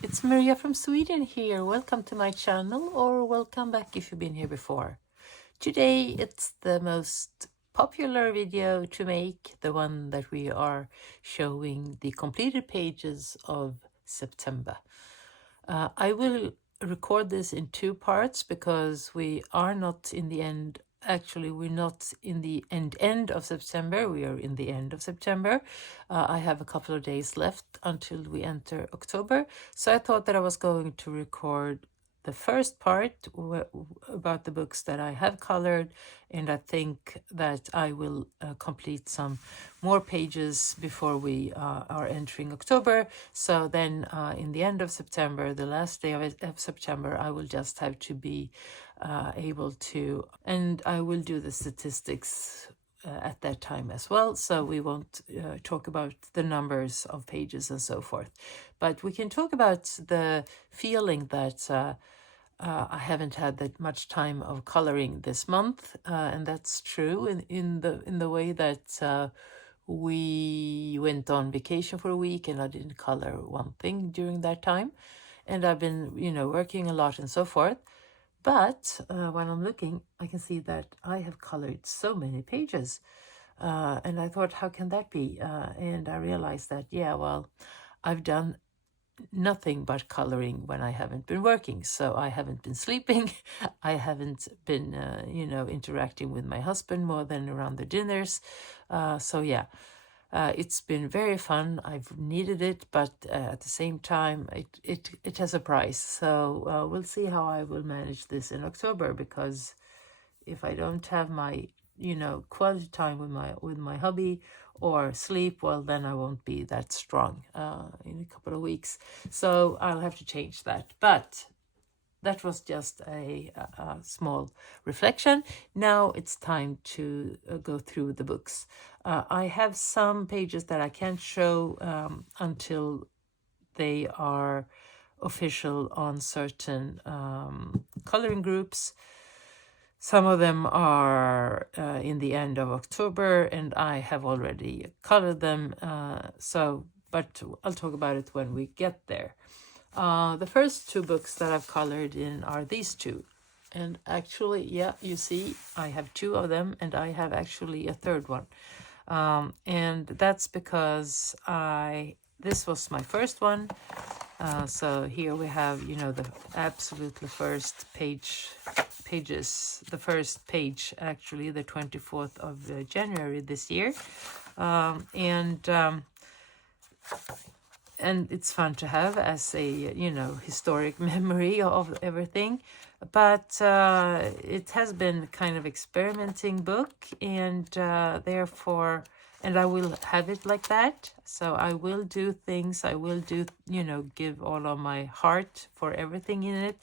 It's Maria from Sweden here. Welcome to my channel, or welcome back if you've been here before. Today it's the most popular video to make, the one that we are showing the completed pages of September. I will record this in two parts because we are not in the end. Actually, we're not in the end of September. We are in the end of September. I have a couple of days left until we enter October. So I thought that I was going to record the first part about the books that I have colored, and I think that I will complete some more pages before we are entering October. So then in the end of September, the last day of September, I will just have to be able to, and I will do the statistics at that time as well, so we won't talk about the numbers of pages and so forth, but we can talk about the feeling that I haven't had that much time of coloring this month, and that's true in the way that we went on vacation for a week and I didn't color one thing during that time, and I've been working a lot and so forth. But when I'm looking, I can see that I have colored so many pages. And I thought, how can that be? And I realized that, yeah, well, I've done nothing but coloring when I haven't been working. So I haven't been sleeping. I haven't been, interacting with my husband more than around the dinners. So yeah. It's been very fun. I've needed it, but at the same time, it has a price. So we'll see how I will manage this in October, because if I don't have my quality time with my hubby or sleep, well, then I won't be that strong in a couple of weeks. So I'll have to change that. But that was just a small reflection. Now it's time to go through the books. I have some pages that I can't show until they are official on certain coloring groups. Some of them are in the end of October, and I have already colored them. But I'll talk about it when we get there. The first two books that I've colored in are these two. And actually, yeah, you see, I have two of them, and I have actually a third one. And that's because this was my first one. So here we have, the absolutely first pages, the first page, actually, the 24th of January this year. And it's fun to have as a, historic memory of everything. But it has been kind of experimenting book, and therefore, and I will have it like that. So I will do things, I will do, give all of my heart for everything in it.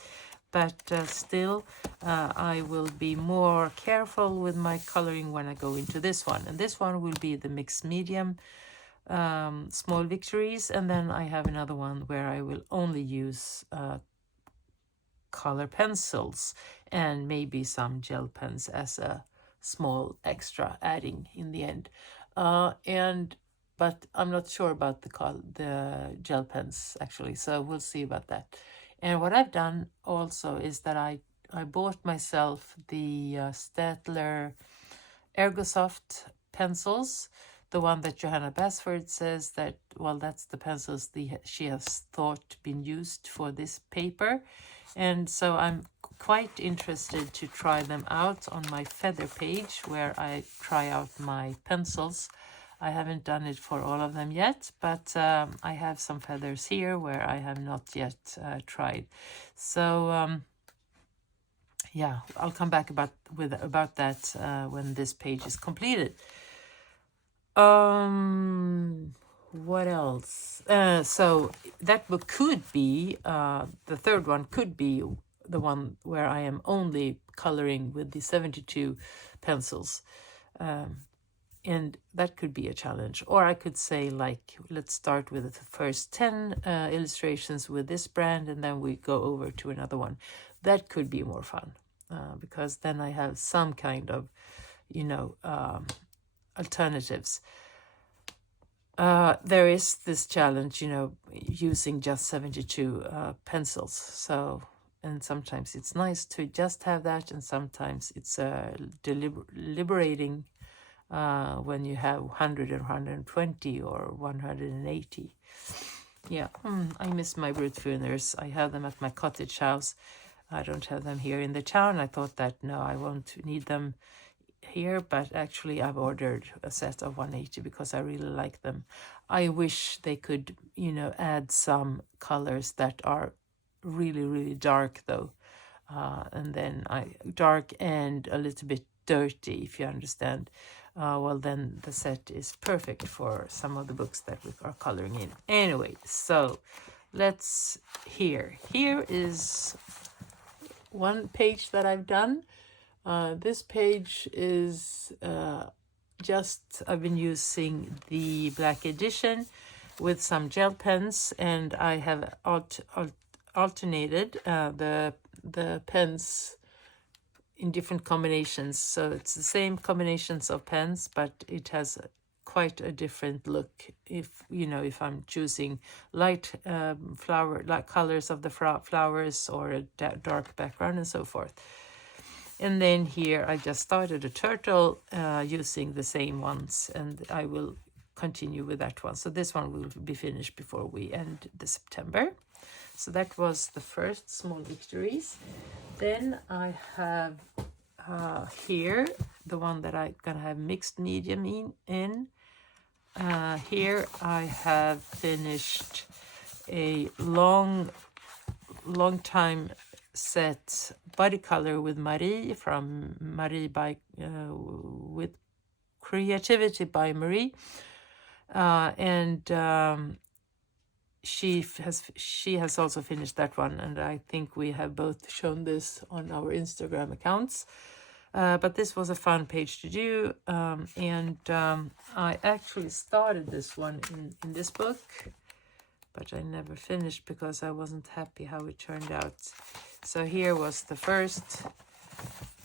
But still, I will be more careful with my coloring when I go into this one. And this one will be the mixed medium, small Victories, and then I have another one where I will only use color pencils and maybe some gel pens as a small extra adding in the end. But I'm not sure about the gel pens actually, so we'll see about that. And what I've done also is that I bought myself the Staedtler Ergosoft pencils, the one that Johanna Basford says that, well, that's the pencils she has thought been used for this paper. And so I'm quite interested to try them out on my feather page where I try out my pencils. I haven't done it for all of them yet, but I have some feathers here where I have not yet tried. So yeah, I'll come back about that when this page is completed. What else? So that book could be, the third one could be the one where I am only coloring with the 72 pencils. and that could be a challenge. Or I could say, like, let's start with the first 10 illustrations with this brand, and then we go over to another one. That could be more fun, because then I have some kind of, alternatives. There is this challenge, using just 72 pencils. So, and sometimes it's nice to just have that, and sometimes it's liberating when you have 100 or 120 or 180. Yeah, I miss my Brutfuners. I have them at my cottage house. I don't have them here in the town. I thought that, no, I won't need them here, but actually I've ordered a set of 180 because I really like them. I wish they could, add some colors that are really, really dark though. And then dark and a little bit dirty, if you understand. Well, then the set is perfect for some of the books that we are coloring in. Anyway, so let's here is one page that I've done. This page is I've been using the black edition with some gel pens, and I have alternated the pens in different combinations. So it's the same combinations of pens, but it has quite a different look if I'm choosing light colors of the flowers, or a dark background and so forth. And then here I just started a turtle using the same ones, and I will continue with that one. So this one will be finished before we end the September. So that was the first small victories. Then I have here the one that I'm gonna have mixed medium in. Here I have finished a long time set body color with Marie from Marie by with Creativity by Marie, and she has also finished that one, and I think we have both shown this on our Instagram accounts. But this was a fun page to do, and I actually started this one in this book, but I never finished because I wasn't happy how it turned out. So here was the first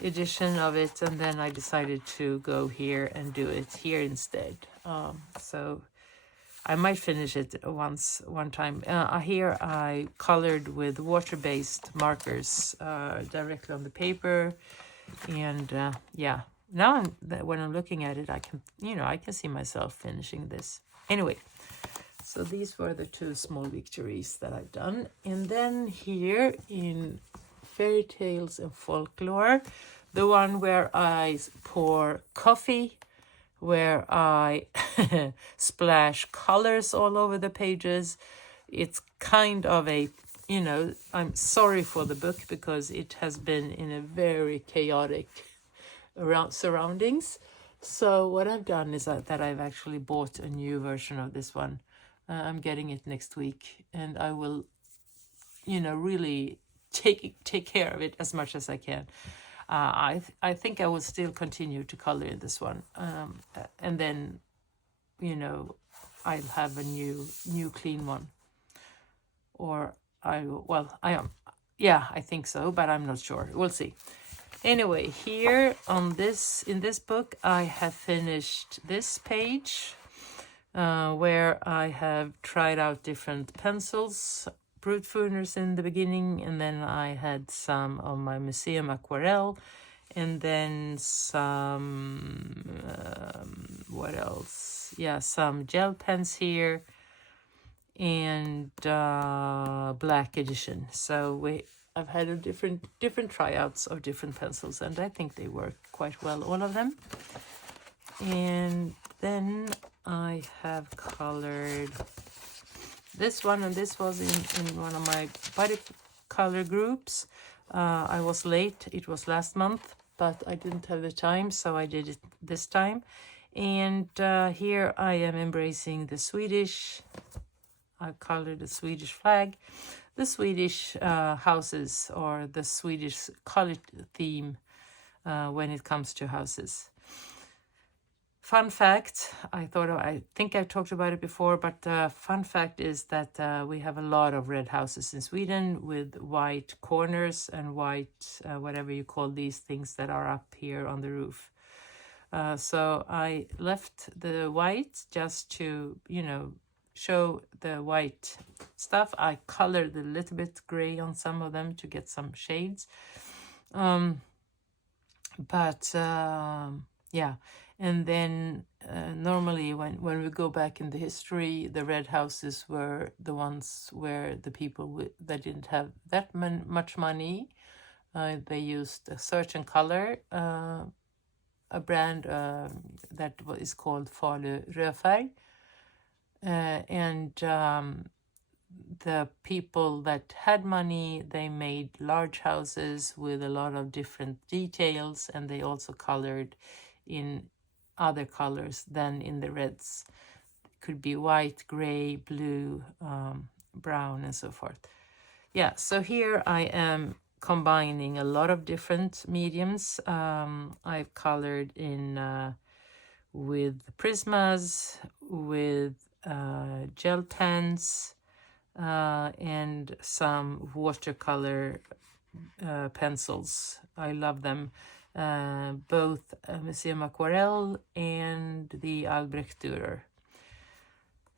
edition of it, and then I decided to go here and do it here instead. So I might finish it one time. Here I colored with water-based markers directly on the paper, and yeah. Now when I'm looking at it, I can see myself finishing this. Anyway, so these were the two small victories that I've done. And then here in Fairytales and Folklore, the one where I pour coffee, where I splash colors all over the pages. It's kind of a, I'm sorry for the book because it has been in a very chaotic surroundings. So what I've done is that I've actually bought a new version of this one. I'm getting it next week, and I will, really take care of it as much as I can. I think I will still continue to color in this one, and then, I'll have a new clean one, or I think so, but I'm not sure. We'll see. Anyway, here in this book, I have finished this page, where I have tried out different pencils, Brutfuners in the beginning, and then I had some of my museum aquarelle, and then some, what else? Yeah, some gel pens here, and black edition. So I've had a different tryouts of different pencils, and I think they work quite well, all of them. And then I have colored this one, and this was in one of my body color groups. I was late, it was last month, but I didn't have the time, so I did it this time. And here I am embracing the Swedish, I colored the Swedish flag, the Swedish houses, or the Swedish color theme when it comes to houses. fun fact, I think I've talked about it before, but fun fact is that we have a lot of red houses in Sweden with white corners and white, whatever you call these things that are up here on the roof. So I left the white just to, show the white stuff. I colored a little bit gray on some of them to get some shades. Yeah, and then normally when we go back in the history, the red houses were the ones where the people that didn't have that much money, they used a certain color, a brand that is called Folklore, and the people that had money, they made large houses with a lot of different details, and they also colored in other colors than in the reds. It could be white, gray, blue, brown, and so forth. Yeah, so here I am combining a lot of different mediums. I've colored in with prismas, with gel pens, and some watercolor pencils. I love them, both Museum Aquarell and the Albrecht-Dürer.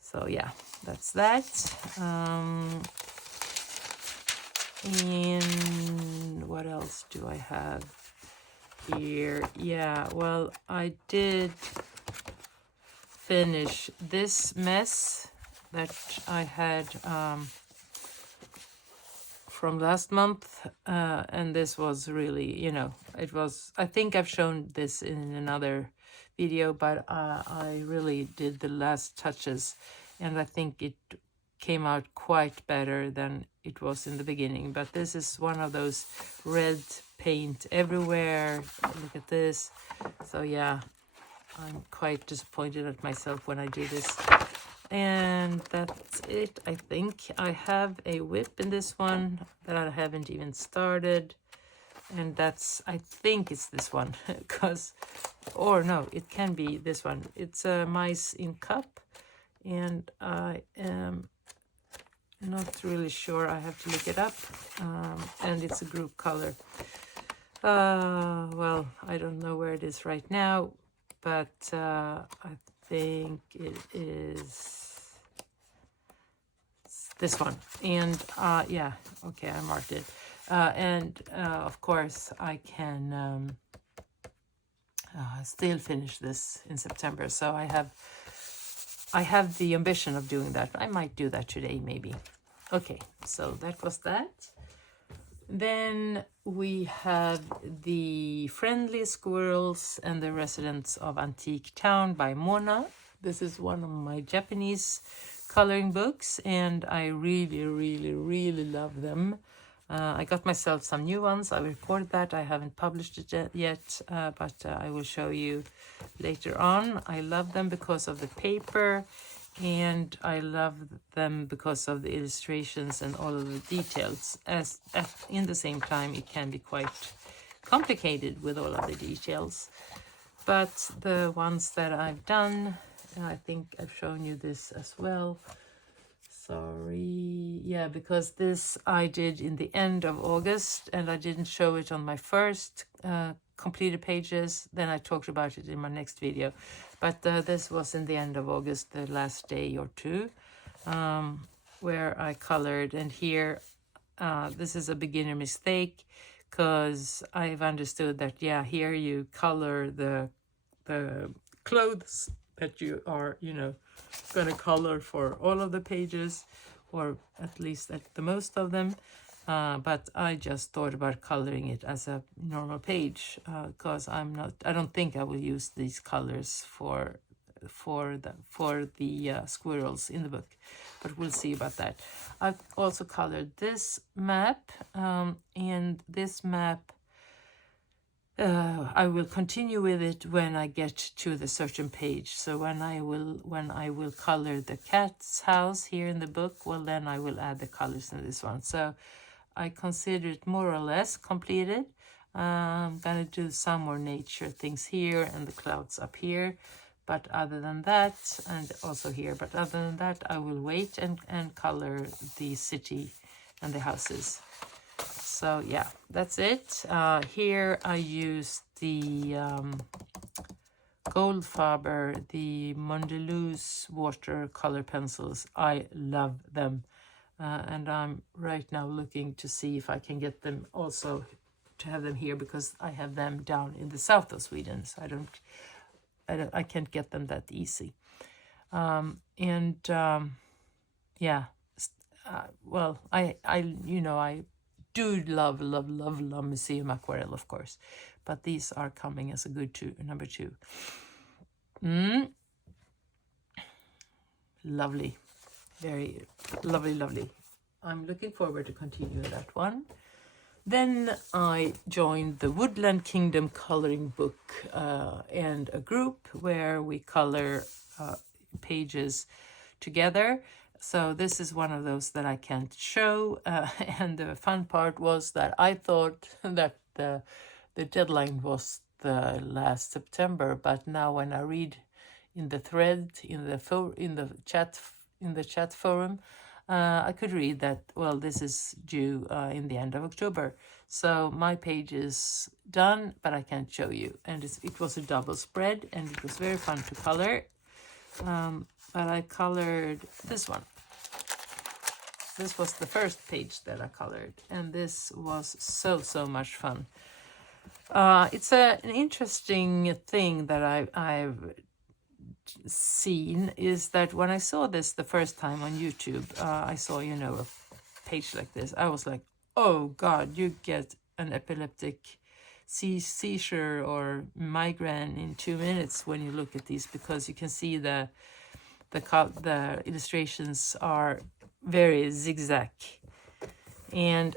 So yeah, that's that. And what else do I have here? Yeah, well, I did finish this mess that I had from last month, and this was really, it was, I think I've shown this in another video, but I really did the last touches, and I think it came out quite better than it was in the beginning. But this is one of those red paint everywhere. Look at this. So yeah, I'm quite disappointed at myself when I do this. And that's it, I think. I have a whip in this one that I haven't even started. And that's, I think it's this one, because, or no, it can be this one. It's a mice in cup, and I am not really sure. I have to look it up, and it's a group color. Well, I don't know where it is right now, but I think it is this one. And yeah, okay, I marked it. And of course, I can still finish this in September. So I have the ambition of doing that. I might do that today, maybe. Okay, so that was that. Then we have The Friendly Squirrels and the Residents of Antique Town by Mona. This is one of my Japanese coloring books, and I really, really, really love them. I got myself some new ones. I record that. I haven't published it yet, but I will show you later on. I love them because of the paper, and I love them because of the illustrations and all of the details. In the same time, it can be quite complicated with all of the details. But the ones that I've done, I think I've shown you this as well. Sorry, yeah, because this I did in the end of August, and I didn't show it on my first completed pages. Then I talked about it in my next video, but this was in the end of August, the last day or two, where I colored. And here, this is a beginner mistake, because I've understood that, yeah, here you color the clothes that you are, going to color for all of the pages, or at least at the most of them. But I just thought about coloring it as a normal page, because I don't think I will use these colors for the squirrels in the book, but we'll see about that. I've also colored this map, and this map, I will continue with it when I get to the certain page. So when I will color the cat's house here in the book, well, then I will add the colors in this one. So I consider it more or less completed. I'm gonna do some more nature things here and the clouds up here, But other than that, and also here, but other than that, I will wait and color the city and the houses. So yeah, that's it. Here I used the Goldfaber, the Mondeluz watercolor pencils. I love them. And I'm right now looking to see if I can get them also to have them here, because I have them down in the south of Sweden. So I can't get them that easy. Yeah, well, I do love museum aquarelle, of course, but these are coming as a good number 2. Lovely, very lovely. I'm looking forward to continue that one. Then I joined the Woodland Kingdom coloring book and a group where we color pages together. So this is one of those that I can't show. And the fun part was that I thought that the deadline was the last September, but now when I read in the thread in the chat forum, I could read that, well, this is due in the end of October. So my page is done, but I can't show you. And it was a double spread, and it was very fun to color. But I colored this one. This was the first page that I colored, and this was so much fun. It's an interesting thing that I've seen, is that when I saw this the first time on YouTube, I saw, a page like this. I was like, oh God, you get an epileptic seizure or migraine in 2 minutes when you look at these, because you can see the illustrations are very zigzag, and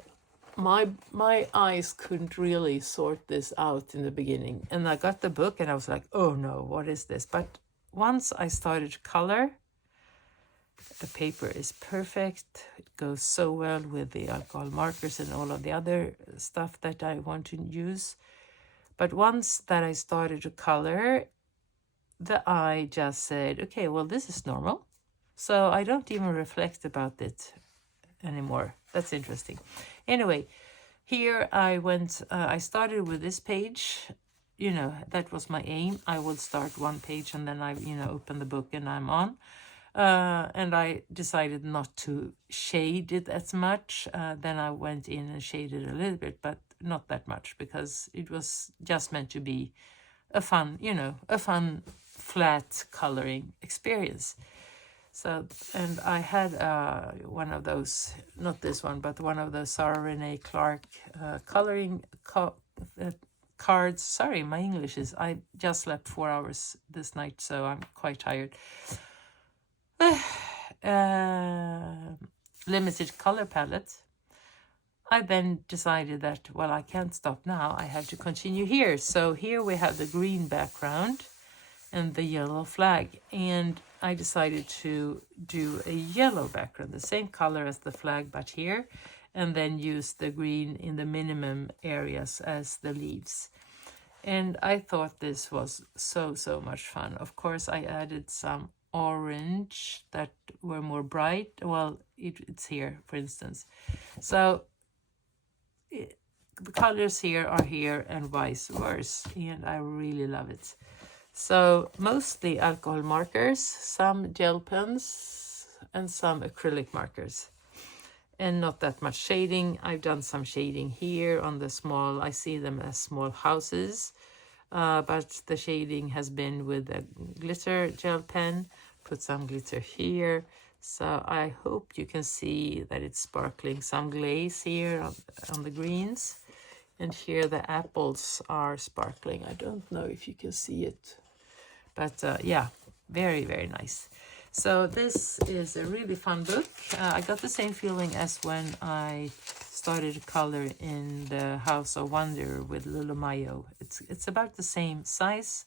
my eyes couldn't really sort this out in the beginning. And I got the book and I was like, oh no, what is this? But once I started to color, the paper is perfect. It goes so well with the alcohol markers and all of the other stuff that I want to use. But once that I started to color, the eye just said, okay, well, this is normal. So I don't even reflect about it anymore. That's interesting. Anyway, here I started with this page. That was my aim. I will start one page and then I, open the book and I'm on. And I decided not to shade it as much. Then I went in and shaded a little bit, but not that much, because it was just meant to be a fun flat coloring experience. So, and I had one of those, not this one, but one of the Sarah Renee Clark coloring cards. Sorry, my English is, I just slept 4 hours this night, so I'm quite tired. Limited color palette. I then decided that, well, I can't stop now. I have to continue here. So here we have the green background and the yellow flag. And I decided to do a yellow background, the same color as the flag, but here, and then use the green in the minimum areas as the leaves. And I thought this was so much fun. Of course, I added some orange that were more bright. Well, it's here, for instance. So the colors here are here and vice versa, and I really love it. So mostly alcohol markers, some gel pens, and some acrylic markers. And not that much shading. I've done some shading here on the small, I see them as small houses. But the shading has been with a glitter gel pen. Put some glitter here. So I hope you can see that it's sparkling. Some glaze here on the greens. And here the apples are sparkling. I don't know if you can see it. But yeah, very nice. So this is a really fun book. I got the same feeling as when I started to color in the House of Wonder with Lulu Mayo. It's about the same size,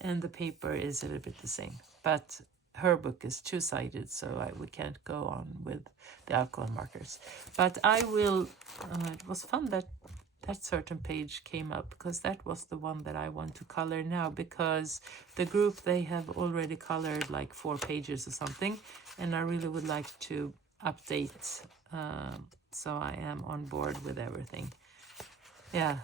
and the paper is a little bit the same. But her book is two-sided, so we can't go on with the alcohol markers. But I will. It was fun that that certain page came up, because that was the one that I want to color now, because the group, they have already colored like 4 pages or something, and I really would like to update, so I am on board with everything. Yeah,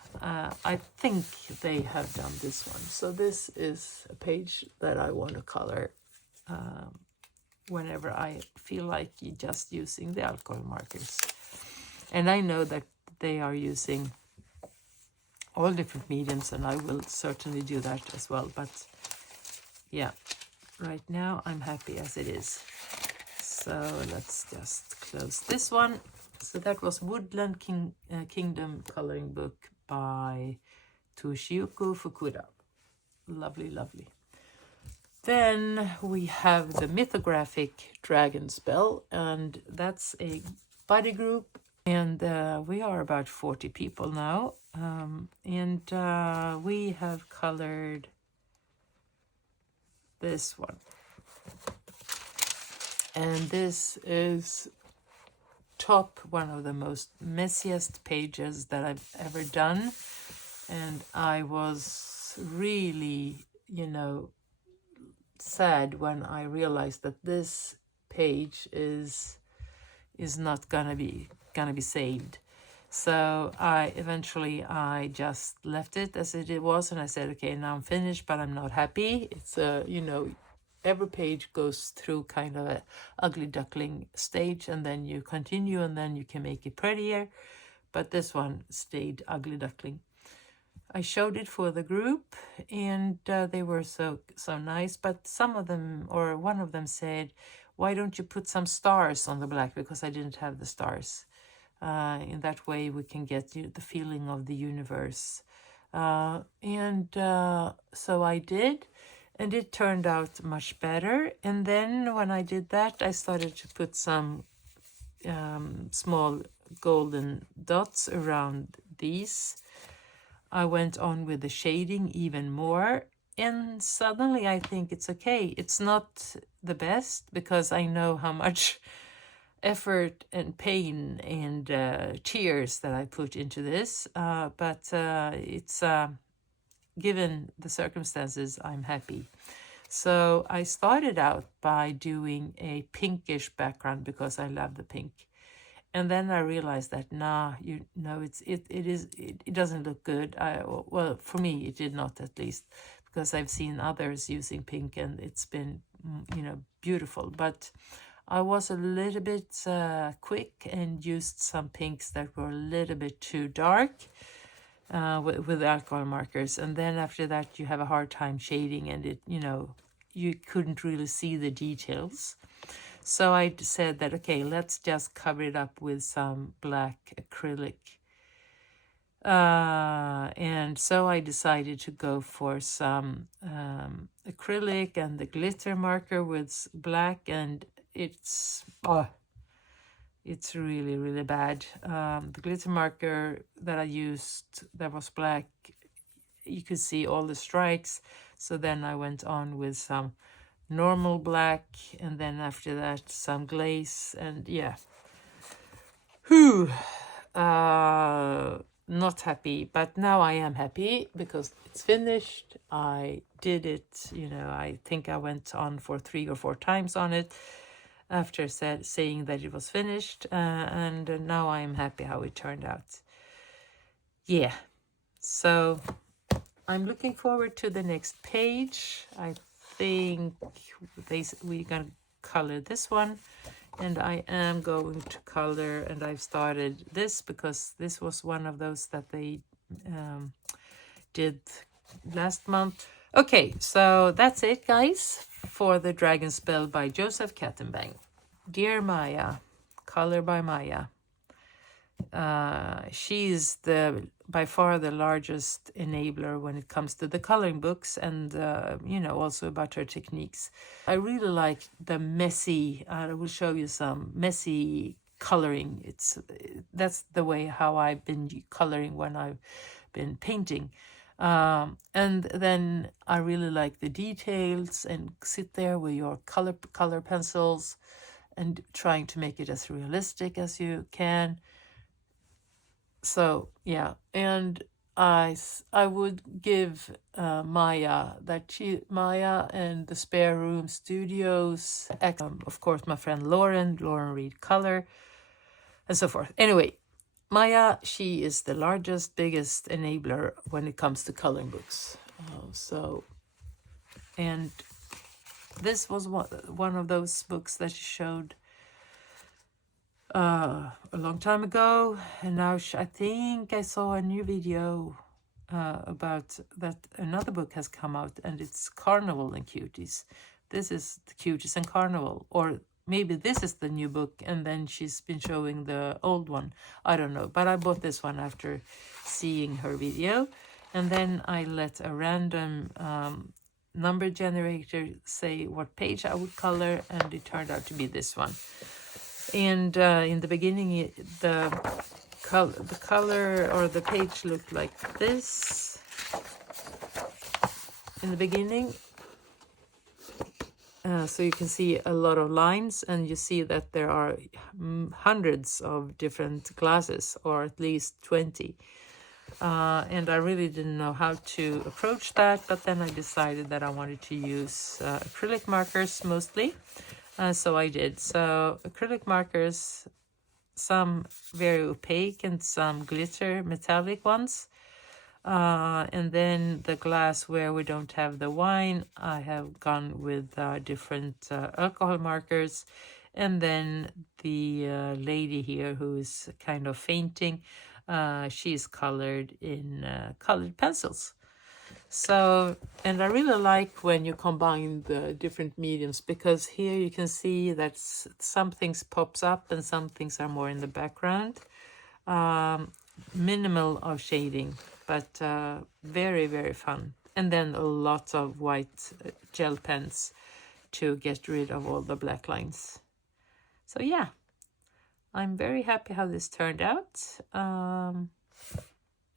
I think they have done this one. So this is a page that I want to color whenever I feel like just using the alcohol markers. And I know that they are using all different mediums, and I will certainly do that as well. But yeah, right now I'm happy as it is. So let's just close this one. So that was Woodland Kingdom coloring book by Toshiyuki Fukuda. Lovely, lovely. Then we have the Mythographic Dragonspell, and that's a buddy group, and we are about 40 people now, and we have colored this one, and this is one of the most messiest pages that I've ever done, and I was really, sad when I realized that this page is not gonna be saved. So I just left it as it was, and I said, okay, now I'm finished, but I'm not happy. It's every page goes through kind of a ugly duckling stage, and then you continue, and then you can make it prettier. But this one stayed ugly duckling. I showed it for the group, and they were so nice. But some of them, or one of them, said, "Why don't you put some stars on the black?" Because I didn't have the stars. In that way, we can get the feeling of the universe. So I did. And it turned out much better. And then when I did that, I started to put some small golden dots around these. I went on with the shading even more. And suddenly I think it's okay. It's not the best, because I know how much effort and pain and tears that I put into this. But it's... given the circumstances, I'm happy. So I started out by doing a pinkish background because I love the pink. And then I realized that, it doesn't look good. Well, for me, it did not, at least, because I've seen others using pink and it's been, beautiful. But I was a little bit quick and used some pinks that were a little bit too dark. With alcohol markers, and then after that you have a hard time shading, and it you couldn't really see the details. So I said that, okay, let's just cover it up with some black acrylic, and so I decided to go for some acrylic and the glitter marker with black, and it's really, really bad. The glitter marker that I used, that was black, you could see all the strikes. So then I went on with some normal black, and then after that some glaze, and yeah. Not happy, but now I am happy because it's finished. I did it, I think I went on for 3 or 4 times on it after saying that it was finished, and now I am happy how it turned out. Yeah, so I'm looking forward to the next page. I think we're gonna color this one, and I am going to color, and I've started this because this was one of those that they did last month. Okay, so that's it, guys, for the Dragonspell by Joseph Kattenbang. Dear Maya, color by Maya. She's by far the largest enabler when it comes to the coloring books, and also about her techniques. I really like the messy. I will show you some messy coloring. That's the way how I've been coloring when I've been painting. And then I really like the details, and sit there with your color pencils and trying to make it as realistic as you can. So yeah, and I would give Maya Maya and the Spare Room Studios, of course my friend Lauren Reed Color, and so forth. Anyway, Maya, she is the largest, biggest enabler when it comes to coloring books. And this was one of those books that she showed a long time ago, and now I think I saw a new video about that another book has come out, and it's Carnival and Cuties. This is the Cuties and Carnaval, or maybe this is the new book and then she's been showing the old one. I don't know, but I bought this one after seeing her video, and then I let a random number generator say what page I would color, and it turned out to be this one. And in the beginning, the color or the page looked like this in the beginning. So you can see a lot of lines, and you see that there are hundreds of different glasses, or at least 20. And I really didn't know how to approach that, but then I decided that I wanted to use acrylic markers mostly. So I did. So acrylic markers, some very opaque and some glitter metallic ones. And then the glass where we don't have the wine, I have gone with different alcohol markers. And then the lady here who is kind of fainting, she's colored in colored pencils. So, and I really like when you combine the different mediums, because here you can see that some things pops up and some things are more in the background. Minimal of shading, but very, very fun. And then a lot of white gel pens to get rid of all the black lines. So yeah, I'm very happy how this turned out.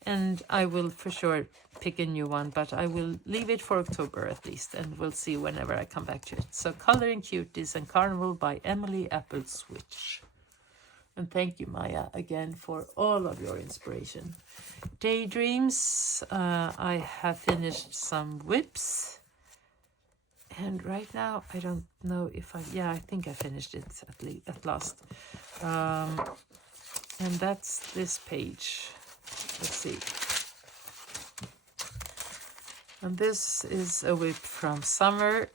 And I will for sure pick a new one, but I will leave it for October at least, and we'll see whenever I come back to it. So Coloring Cuties and Carnival by Emily Appleswitch. And thank you, Maya, again for all of your inspiration. Daydreams, I have finished some whips. And right now, I don't know if I think I finished it at last. And that's this page. Let's see. And this is a whip from summer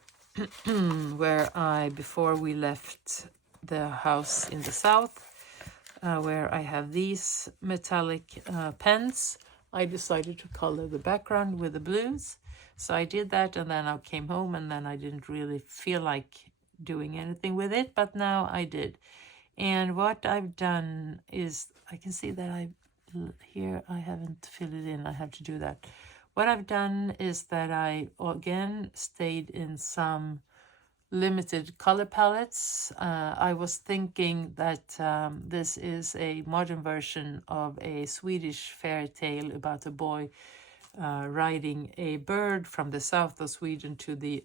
where before we left the house in the south, where I have these metallic pens, I decided to color the background with the blues. So I did that, and then I came home, and then I didn't really feel like doing anything with it, but now I did. And what I've done is, I can see that here I haven't filled it in. I have to do that. What I've done is that I again stayed in some limited color palettes. I was thinking that this is a modern version of a Swedish fairy tale about a boy riding a bird from the south of Sweden to the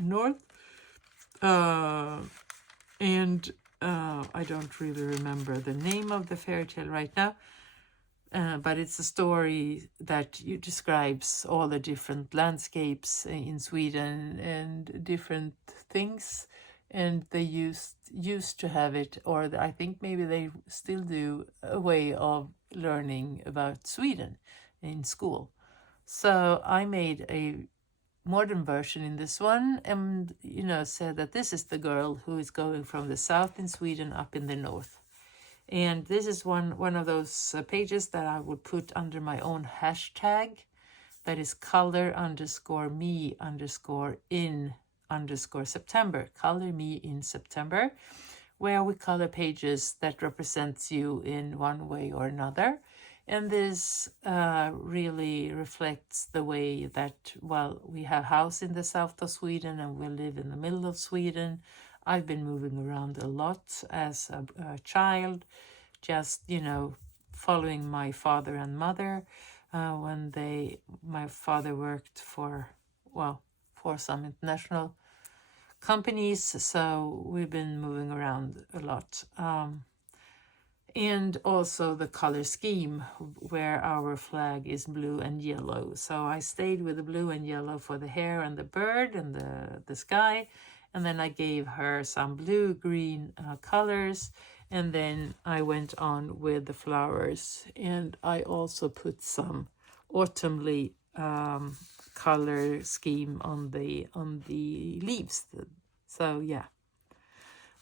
north. And I don't really remember the name of the fairy tale right now. But it's a story that describes all the different landscapes in Sweden and different things. And they used to have it, or I think maybe they still do, a way of learning about Sweden in school. So I made a modern version in this one, and said that this is the girl who is going from the south in Sweden up in the north. And this is one of those pages that I would put under my own hashtag, that is color_me_in_September, color me in September, where we color pages that represents you in one way or another. And this really reflects the way that, well, we have house in the south of Sweden and we live in the middle of Sweden. I've been moving around a lot as a child, just, following my father and mother when my father worked for some international companies. So we've been moving around a lot. and also the color scheme where our flag is blue and yellow. So I stayed with the blue and yellow for the hair and the bird and the sky, and then I gave her some blue-green colors, and then I went on with the flowers, and I also put some autumnly color scheme on the leaves. So yeah,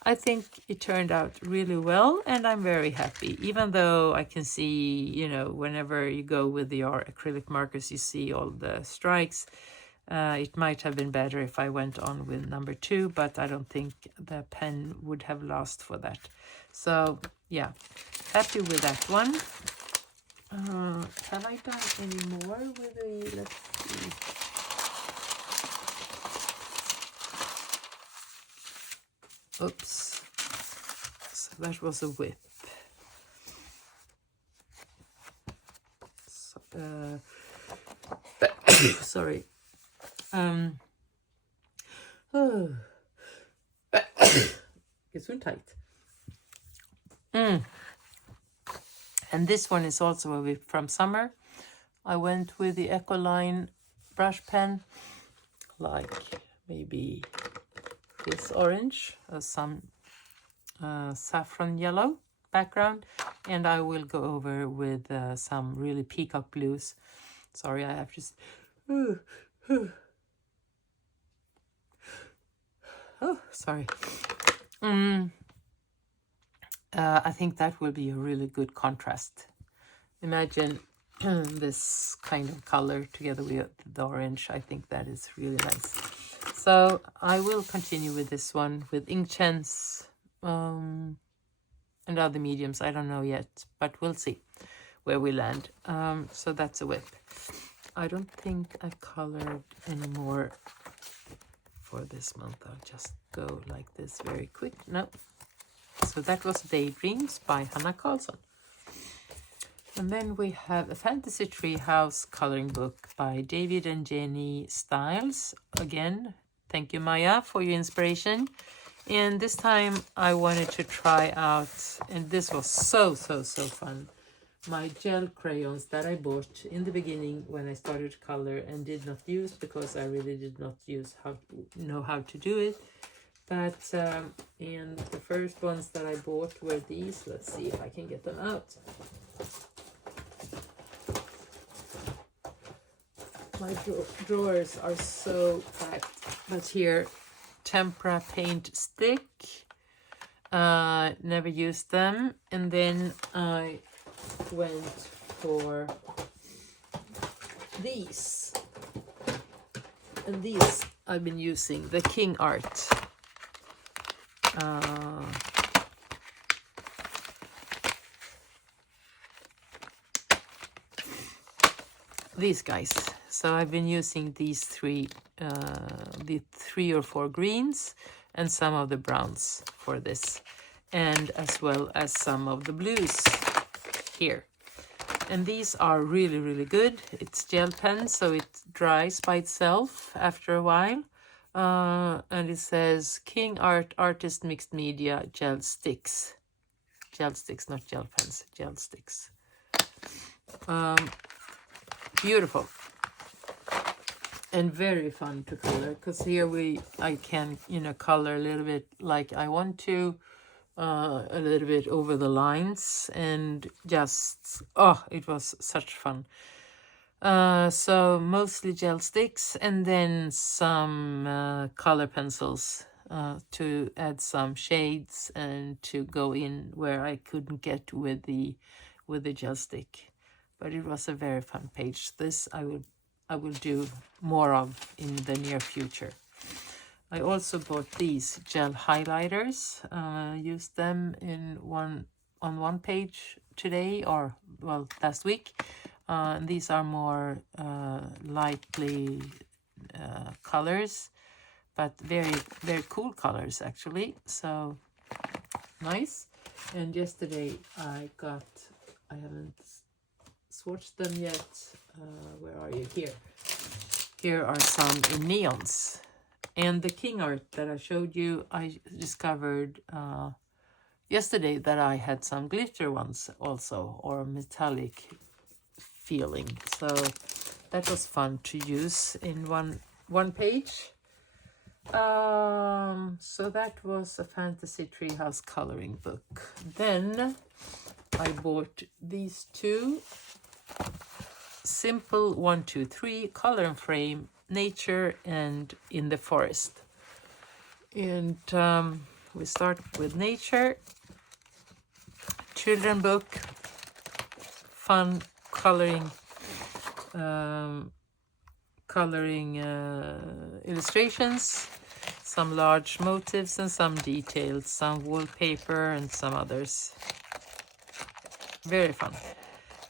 I think it turned out really well, and I'm very happy, even though I can see, you know, whenever you go with your acrylic markers, you see all the strikes. It might have been better if I went on with number 2, but I don't think the pen would have lost for that. So yeah, happy with that one. Have I done any more with the, let's see. Oops, so that was a whip. So, sorry. Gesundheit. And this one is also a whip from summer. I went with the Ecoline brush pen, like maybe this orange, some saffron yellow background, and I will go over with some really peacock blues. Sorry, I have to... Oh, sorry. I think that will be a really good contrast. Imagine this kind of color together with the orange. I think that is really nice. So I will continue with this one with inkchens and other mediums. I don't know yet, but we'll see where we land. So that's a whip. I don't think I colored anymore for this month. I'll just go like this very quick. No. So that was Daydreams by Hannah Carlson. And then we have a Fantasy Treehouse coloring book by David and Jenny Stiles. Again, thank you, Maya, for your inspiration. And this time I wanted to try out, and this was so fun, my gel crayons that I bought in the beginning when I started to color and did not use because I really did not know how to do it. But and the first ones that I bought were these. Let's see if I can get them out. My drawers are so packed. But here, tempera paint stick. Never used them. And then I went for these. And these I've been using, the King Art. These guys. So I've been using these three, the 3 or 4 greens and some of the browns for this, and as well as some of the blues here. And these are really good. It's gel pen, so it dries by itself after a while. And it says King Art Artist Mixed Media Gel Sticks. Gel sticks, not gel pens, gel sticks. Beautiful. And very fun to color, because here I can, you know, color a little bit like I want to, a little bit over the lines, and just, oh, it was such fun. So mostly gel sticks, and then some color pencils to add some shades and to go in where I couldn't get with the gel stick. But it was a very fun page. This I will do more of in the near future. I also bought these gel highlighters. Used them on one page today, or well, last week. These are more lightly colors, but very cool colors actually. So nice. And yesterday I haven't swatched them yet. Where are you? Here are some in neons. And the King Art that I showed you, I discovered yesterday that I had some glitter ones also, or metallic feeling. So that was fun to use in one page. So that was a fantasy treehouse coloring book. Then I bought these two simple 1, 2, 3 color and frame, nature and in the forest. And we start with nature. Children book, fun coloring illustrations, some large motifs and some details, some wallpaper and some others. Very fun.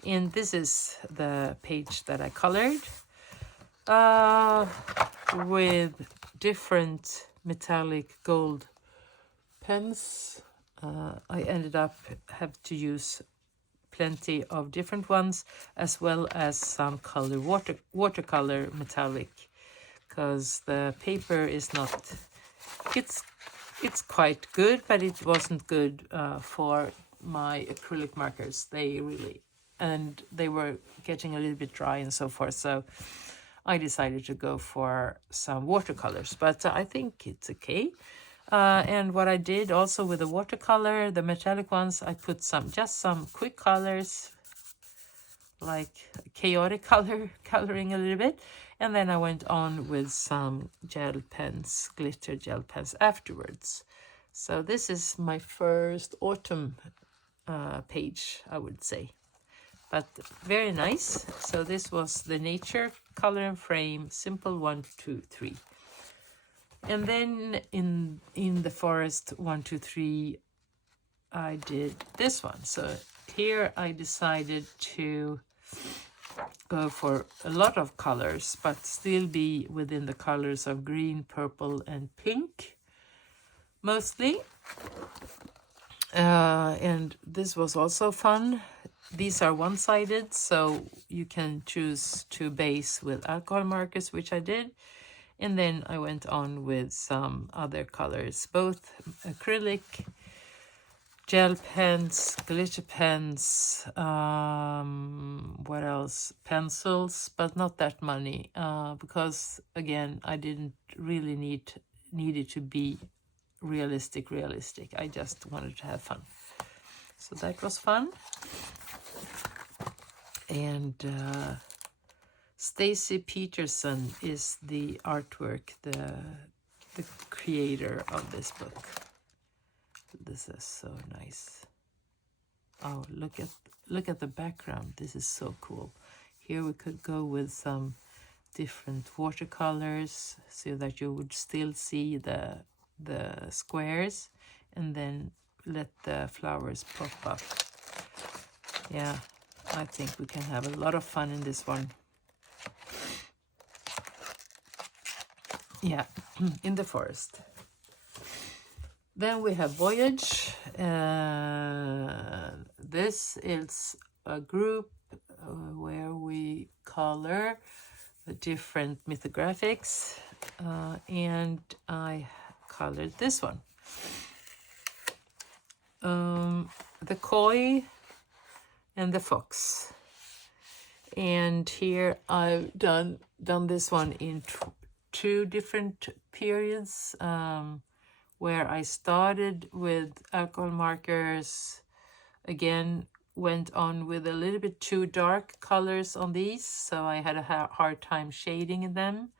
And this is the page that I colored with different metallic gold pens. I ended up have to use plenty of different ones, as well as some color watercolor metallic, because the paper is not, it's quite good, but it wasn't good for my acrylic markers. They were getting a little bit dry and so forth, so I decided to go for some watercolors, but I think it's okay. And what I did also with the watercolor, the metallic ones, I put just some quick colors, like chaotic coloring a little bit, and then I went on with some gel pens, glitter gel pens afterwards. So this is my first autumn page, I would say, but very nice. So this was the nature color and frame, simple 1, 2, 3. And then in the forest 1, 2, 3, I did this one. So here I decided to go for a lot of colors, but still be within the colors of green, purple, and pink, mostly. And this was also fun. These are one-sided, so you can choose to base with alcohol markers, which I did. And then I went on with some other colors, both acrylic, gel pens, glitter pens, what else? Pencils, but not that many, because again, I didn't really need it to be realistic. I just wanted to have fun. So that was fun. And Stacy Peterson is the artwork, the creator of this book. This is so nice. Oh, look at the background. This is so cool. Here we could go with some different watercolors so that you would still see the squares, and then let the flowers pop up. Yeah, I think we can have a lot of fun in this one. Yeah, in the forest. Then we have Voyage. This is a group where we color the different mythographics, and I colored this one. The koi and the fox. And here I've done this one in two different periods, where I started with alcohol markers, again went on with a little bit too dark colors on these, so I had a hard time shading in them.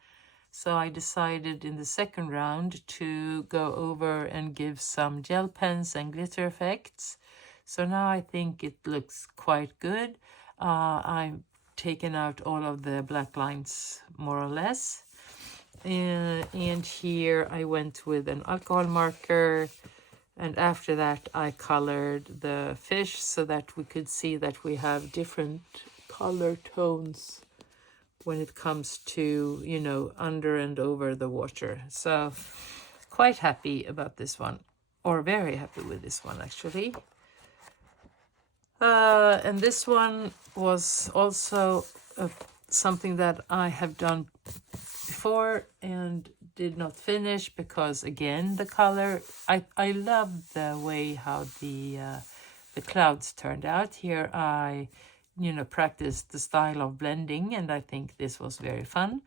So I decided in the second round to go over and give some gel pens and glitter effects. So now I think it looks quite good. I've taken out all of the black lines more or less. And here I went with an alcohol marker, and after that I colored the fish so that we could see that we have different color tones when it comes to, you know, under and over the water. So quite happy about this one, or very happy with this one actually. And this one was also something that I have done before, and did not finish because, again, the color, I love the way how the clouds turned out. Here I, practiced the style of blending, and I think this was very fun.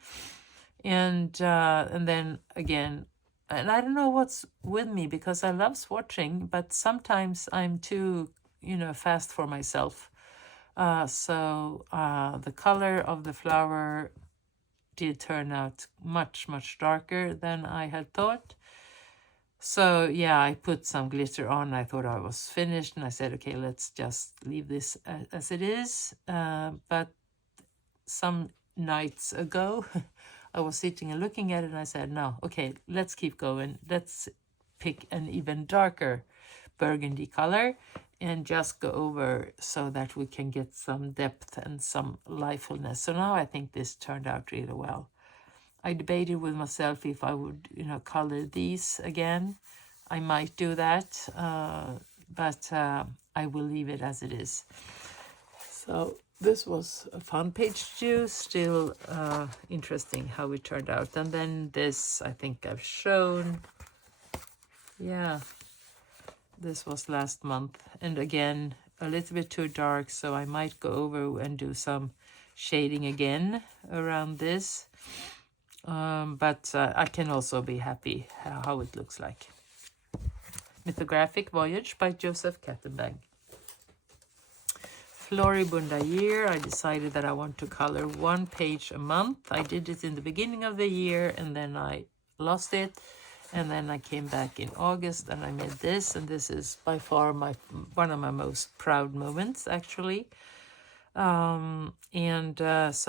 And then again, and I don't know what's with me because I love swatching, but sometimes I'm too, fast for myself. So the color of the flower did turn out much, much darker than I had thought. So yeah, I put some glitter on. I thought I was finished, and I said, okay, let's just leave this as it is. But some nights ago, I was sitting and looking at it, and I said, no, okay, let's keep going. Let's pick an even darker burgundy color and just go over so that we can get some depth and some livefulness. So now I think this turned out really well. I debated with myself if I would, color these again. I might do that, but I will leave it as it is. So this was a fun page too, still interesting how it turned out. And then this, I think I've shown. Yeah, this was last month. And again, a little bit too dark, so I might go over and do some shading again around this. But I can also be happy how it looks like. Mythographic Voyage by Joseph Kattenbag. Floribunda year, I decided that I want to color 1 page a month. I did it in the beginning of the year, and then I lost it. And then I came back in August and I made this, and this is by far one of my most proud moments, actually. So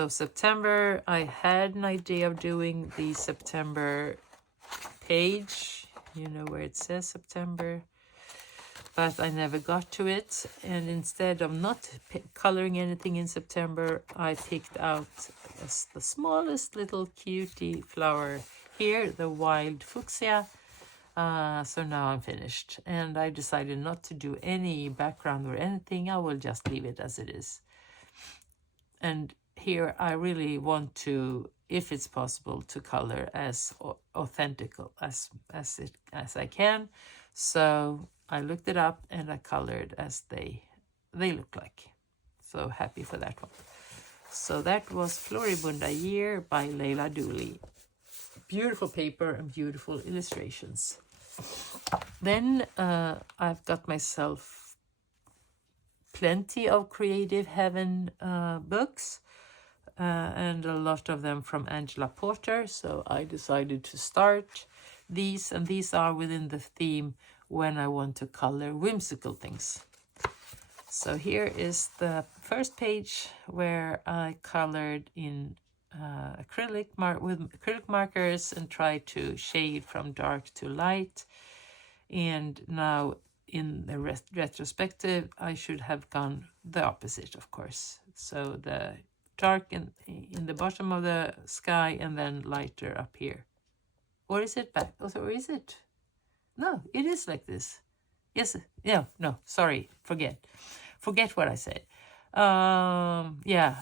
September, I had an idea of doing the September page, where it says September, but I never got to it. And instead of not coloring anything in September, I picked out the smallest little cutie flower here, the wild fuchsia. So now I'm finished, and I decided not to do any background or anything. I will just leave it as it is. And here I really want to, if it's possible, to color as authentic as I can. So I looked it up and I colored as they look like. So happy for that one. So that was Floribunda Year by Leila Dooley. Beautiful paper and beautiful illustrations. Then I've got myself plenty of Creative Heaven books, and a lot of them from Angela Porter. So I decided to start these, and these are within the theme when I want to color whimsical things. So here is the first page where I colored in with acrylic markers and tried to shade from dark to light. And now in the retrospective, I should have gone the opposite, of course. So the dark in the bottom of the sky and then lighter up here. Or is it back? Or is it? No, it is like this. Yes, no, sorry, forget what I said. Yeah,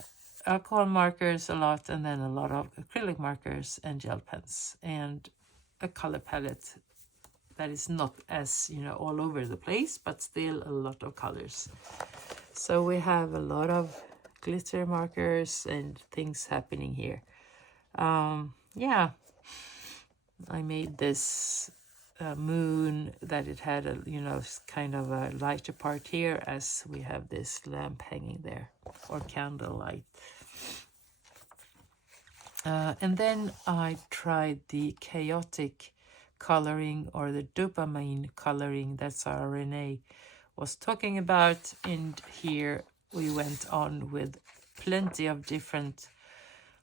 alcohol markers a lot, and then a lot of acrylic markers and gel pens, and a color palette that is not as, all over the place, but still a lot of colors. So we have a lot of glitter markers and things happening here. Yeah, I made this moon that it had a, kind of a lighter part here, as we have this lamp hanging there, or candlelight. And then I tried the chaotic coloring, or the dopamine coloring that Sarah Renee was talking about. And here we went on with plenty of different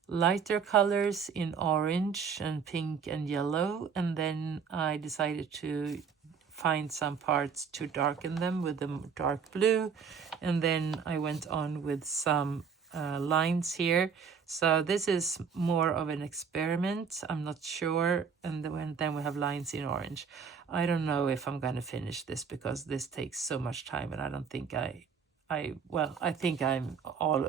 lighter colors in orange and pink and yellow, and then I decided to find some parts to darken them with the dark blue, and then I went on with some lines here. So this is more of an experiment, I'm not sure. And then we have lines in orange. I don't know if I'm going to finish this because this takes so much time, and I don't think I think I'm all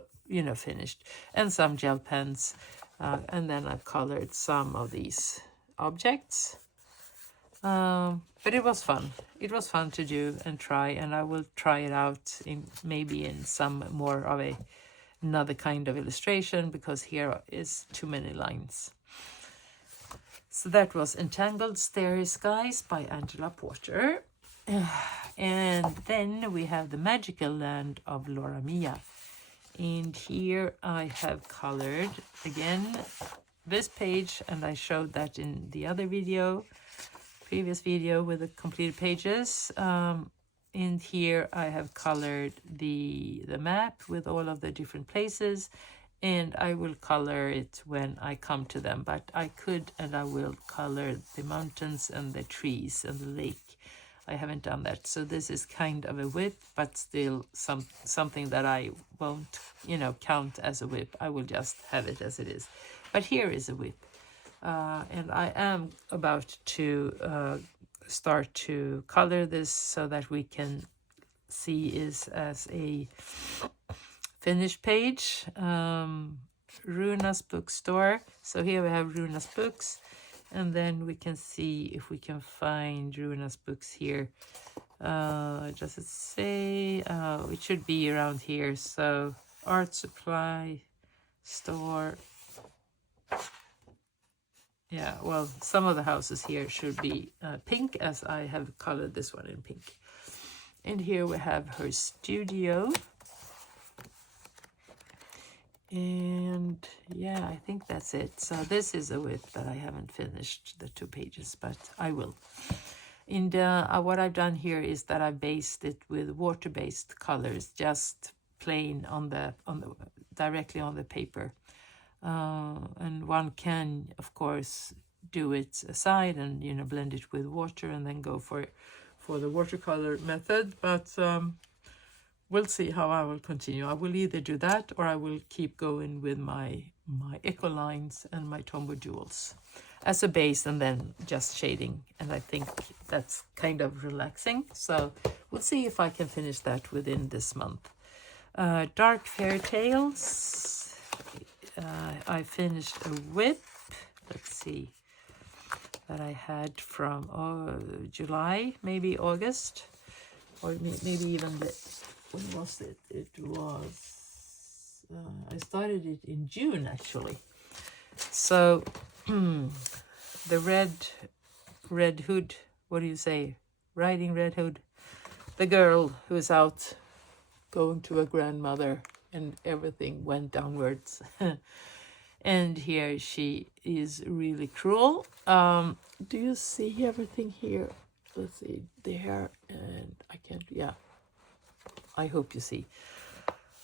finished. And some gel pens, and then I've colored some of these objects. But it was fun. It was fun to do and try, and I will try it out in maybe in some more of another kind of illustration, because here is too many lines. So that was Entangled Starry Skies by Angela Porter. And then we have The Magical Land of Laura Mia. And here I have colored again this page, and I showed that in the other video, previous video with the completed pages. And here I have colored the map with all of the different places, and I will color it when I come to them, but I could and I will color the mountains and the trees and the lake. I haven't done that, so this is kind of a whip, but still something that I won't, you know, count as a whip. I will just have it as it is. But here is a whip, and I am about to start to color this so that we can see it as a finished page. Runa's bookstore. So here we have Runa's books, and then we can see if we can find Runa's books here. Does it say? It should be around here. So art supply store. Yeah, well, some of the houses here should be pink, as I have colored this one in pink. And here we have her studio. And yeah, I think that's it. So this is a whip that I haven't finished the 2 pages, but I will. And what I've done here is that I based it with water-based colors, just plain on the directly on the paper. And one can, of course, do it aside and, you know, blend it with water and then go for the watercolor method. But we'll see how I will continue. I will either do that or I will keep going with my eco lines and my Tombow jewels as a base and then just shading. And I think that's kind of relaxing. So we'll see if I can finish that within this month. Dark Fairytales. I finished a whip. Let's see. That I had from July, maybe August, or maybe even when was it? It was, I started it in June, actually. So, the red hood, what do you say? Riding Red Hood. The girl who is out going to a grandmother and everything went downwards. And here she is really cruel. Do you see everything here? Let's see, there, and I can't, yeah. I hope you see.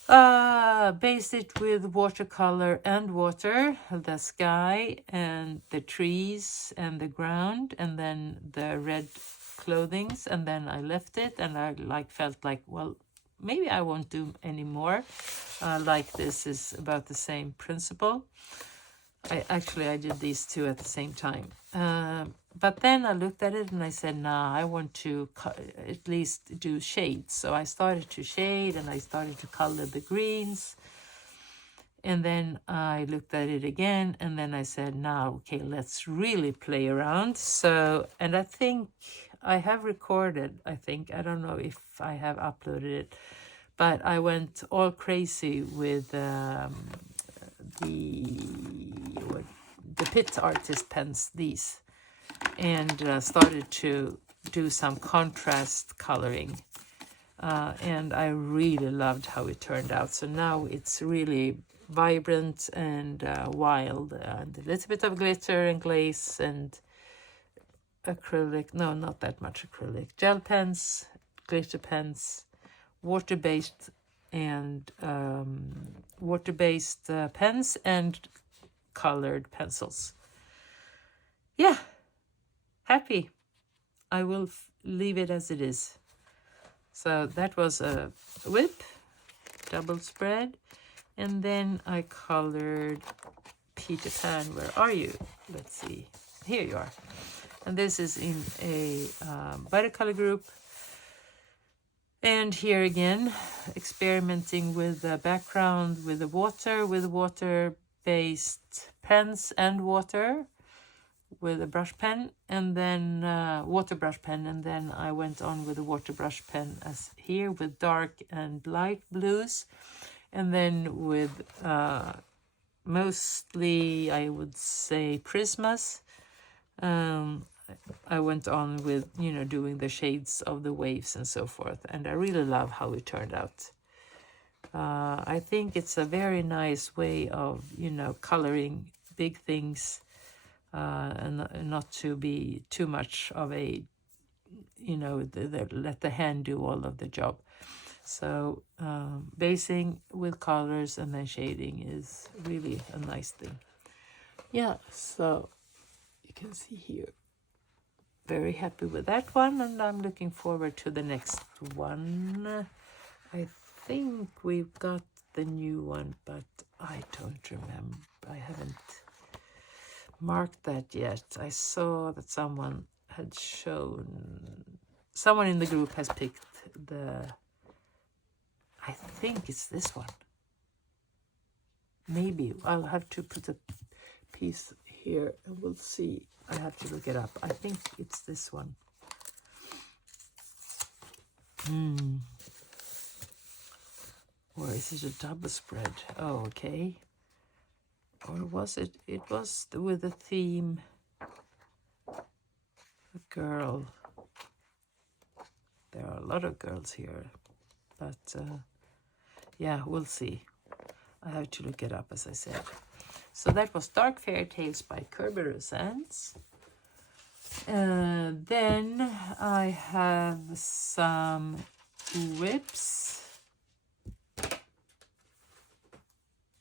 Based it with watercolor and water, the sky and the trees and the ground, and then the red clothings, and then I left it, and I felt like, well, maybe I won't do any more. Like this is about the same principle. I did these 2 at the same time. But then I looked at it and I said, nah, I want to at least do shades. So I started to shade and I started to color the greens. And then I looked at it again and then I said, now, okay, let's really play around. So, and I think I have recorded, I don't know if I have uploaded it, but I went all crazy with the Pit Artist pens, these, and started to do some contrast coloring, and I really loved how it turned out. So now it's really vibrant and wild, and a little bit of glitter and glaze and acrylic, no, not that much acrylic, gel pens, glitter pens, water-based and water-based pens and colored pencils. Yeah, happy. I will leave it as it is. So that was a whip, double spread, and then I colored Peter Pan. Where are you? Let's see. Here you are. And this is in a watercolor group. And here again, experimenting with the background, with the water, with water-based pens and water. with a brush pen, and then water brush pen, and then I went on with a water brush pen as here with dark and light blues, and then with mostly I would say prismas. I went on with, you know, doing the shades of the waves and so forth, and I really love how it turned out. I think it's a very nice way of, you know, coloring big things, and not to be too much of a, you know, let the hand do all of the job. So basing with colors and then shading is really a nice thing. Yeah, so you can see here. Very happy with that one, and I'm looking forward to the next one. I think we've got the new one, but I don't remember. I haven't marked that yet. I saw that someone had shown, someone in the group has picked the, I think it's this one. Maybe I'll have to put a piece here and we'll see. I have to look it up. I think it's this one. Or is it a double spread? Oh, okay. Or was it? It was with the theme. A girl. There are a lot of girls here. But yeah, we'll see. I have to look it up, as I said. So that was Dark Fairytales by Kerberos. Then I have some whips.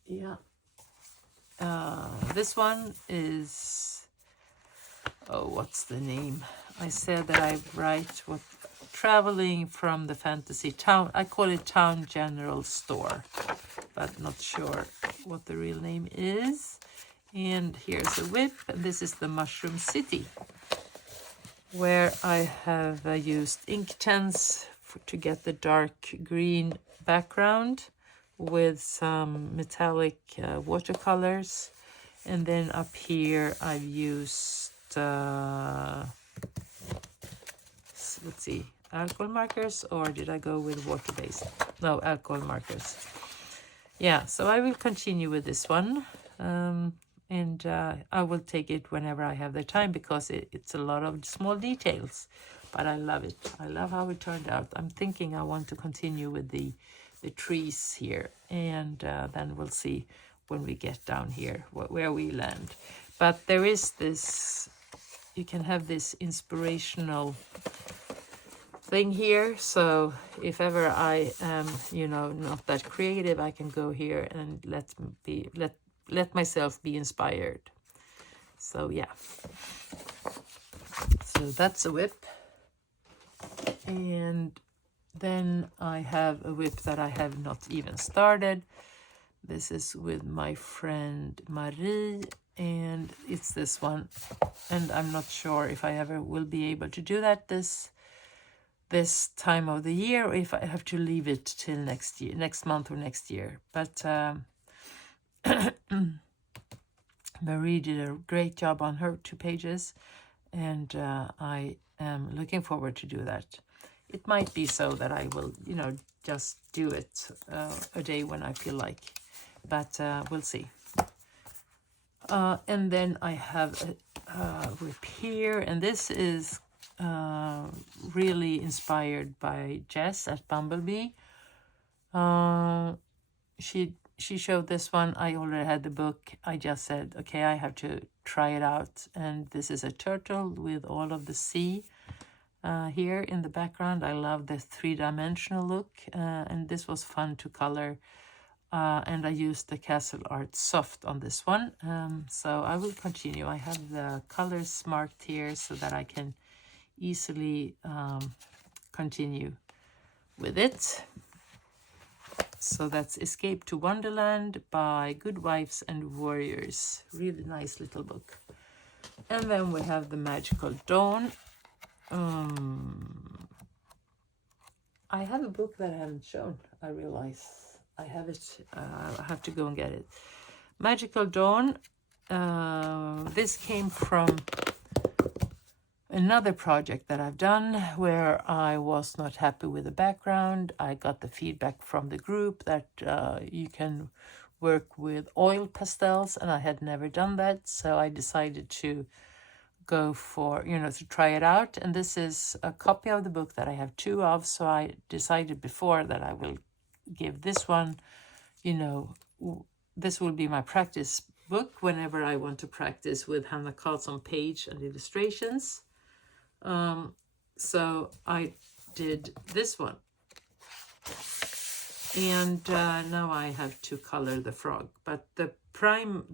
Yeah. This one is, oh, what's the name? I said that I write what traveling from the fantasy town. I call it Town General Store, but not sure what the real name is. And here's a whip, and this is the Mushroom City, where I have used Inktense to get the dark green background with some metallic watercolors, and then up here I've used let's see, alcohol markers, or did I go with water-based? No, alcohol markers. Yeah, so I will continue with this one, and I will take it whenever I have the time, because it's a lot of small details, but I love it. I love how it turned out. I'm thinking I want to continue with the trees here, and then we'll see when we get down here where we land. But there is this, you can have this inspirational thing here, so if ever I am, you know, not that creative, I can go here and let myself be inspired. So yeah, so that's a whip. And then I have a whip that I have not even started. This is with my friend Marie, and it's this one, and I'm not sure if I ever will be able to do that this time of the year, or if I have to leave it till next month or next year. But Marie did a great job on her 2 pages, and I am looking forward to do that. It might be so that I will, you know, just do it a day when I feel like, but we'll see. And then I have a whip here, and this is really inspired by Jess at Bumblebee. She showed this one. I already had the book. I just said, okay, I have to try it out. And this is a turtle with all of the sea here in the background. I love the 3-dimensional look, and this was fun to color. And I used the Castle Art Soft on this one. So I will continue. I have the colors marked here so that I can easily continue with it. So that's Escape to Wonderland by Good Wives and Warriors. Really nice little book. And then we have The Magical Dawn. I have a book that I haven't shown. I realize I have it. I have to go and get it. Magical Dawn this came from another project that I've done where I was not happy with the background. I got the feedback from the group that you can work with oil pastels, and I had never done that, so I decided to go for, to try it out. And this is a copy of the book that I have two of, so I decided before that I will give this one, this will be my practice book whenever I want to practice with Hanna Karlsson page and illustrations. So I did this one, and now I have to color the frog. But the prime,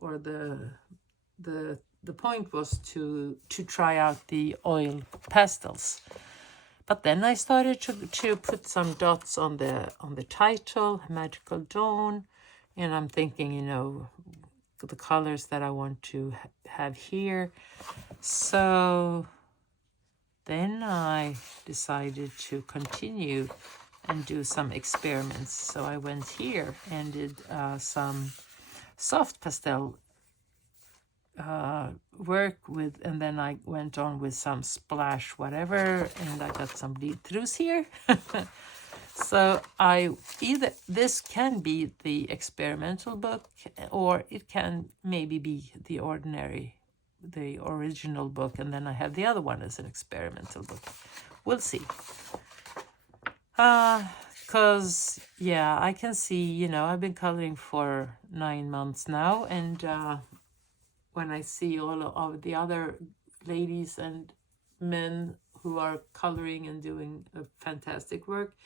or the point was to try out the oil pastels. But then I started to put some dots on the title, Magical Dawn, and I'm thinking, the colors that I want to have here. So then I decided to continue and do some experiments. So I went here and did some soft pastel work with, and then I went on with some splash whatever, and I got some bleed-throughs here. So this can be the experimental book, or it can maybe be the original book, and then I have the other one as an experimental book. We'll see. Because, I can see, I've been coloring for 9 months now, and when I see all of the other ladies and men who are coloring and doing a fantastic work,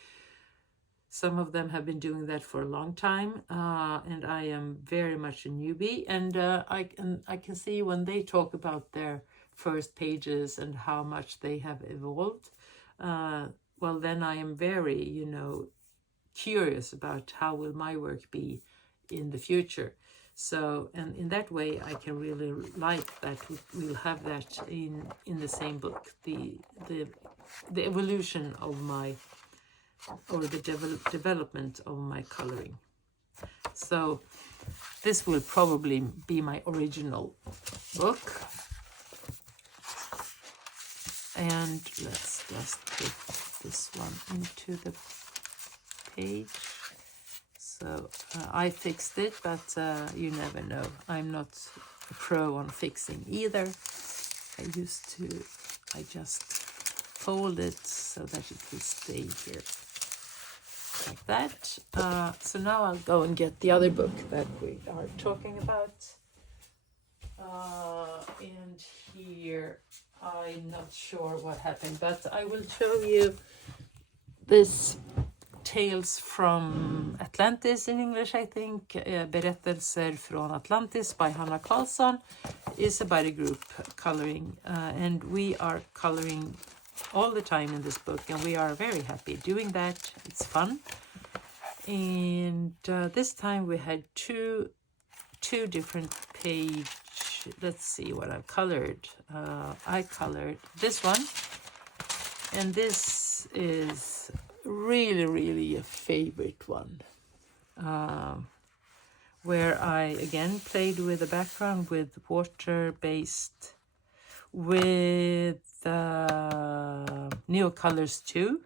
some of them have been doing that for a long time, and I am very much a newbie. And I can see when they talk about their first pages and how much they have evolved. Well, then I am very, curious about how will my work be in the future. So, and in that way, I can really like that we'll have that in the same book, the evolution of my, or the development of my coloring. So this will probably be my original book. And let's just put this one into the page. So I fixed it, but you never know. I'm not a pro on fixing either. I just fold it so that it will stay here. Like that. So now I'll go and get the other book that we are talking about. And here, I'm not sure what happened, but I will show you this Tales from Atlantis in English, I think. Berättelser från Atlantis by Hanna Karlsson is a buddy group coloring, and we are coloring all the time in this book, and we are very happy doing that. It's fun. And this time we had two different pages. Let's see what I've colored. I colored this one, and this is really a favorite one, where I again played with the background with water-based, with Neo Colors too,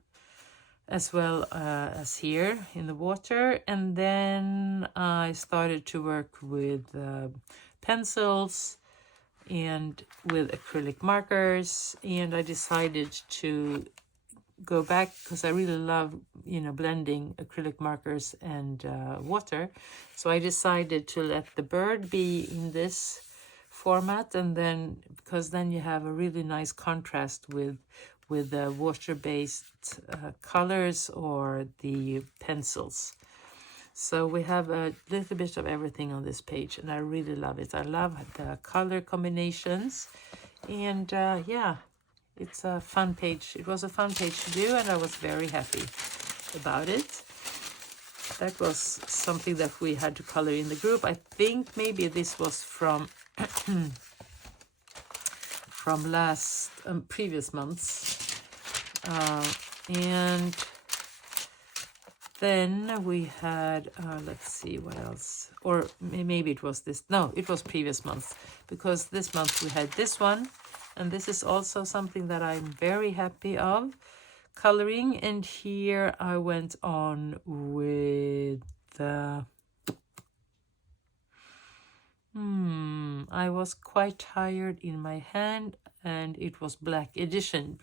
as well as here in the water. And then I started to work with pencils and with acrylic markers, and I decided to go back because I really love, blending acrylic markers and water. So I decided to let the bird be in this format, and then because then you have a really nice contrast with the water-based colors or the pencils. So we have a little bit of everything on this page, and I really love it. I love the color combinations, and it's a fun page. It was a fun page to do, and I was very happy about it. That was something that we had to color in the group. I think maybe this was from previous months, and then we had, let's see what else, or maybe it was this, no, it was previous month, because this month we had this one, and this is also something that I'm very happy of coloring. And here I went on with the, I was quite tired in my hand, and it was black edition,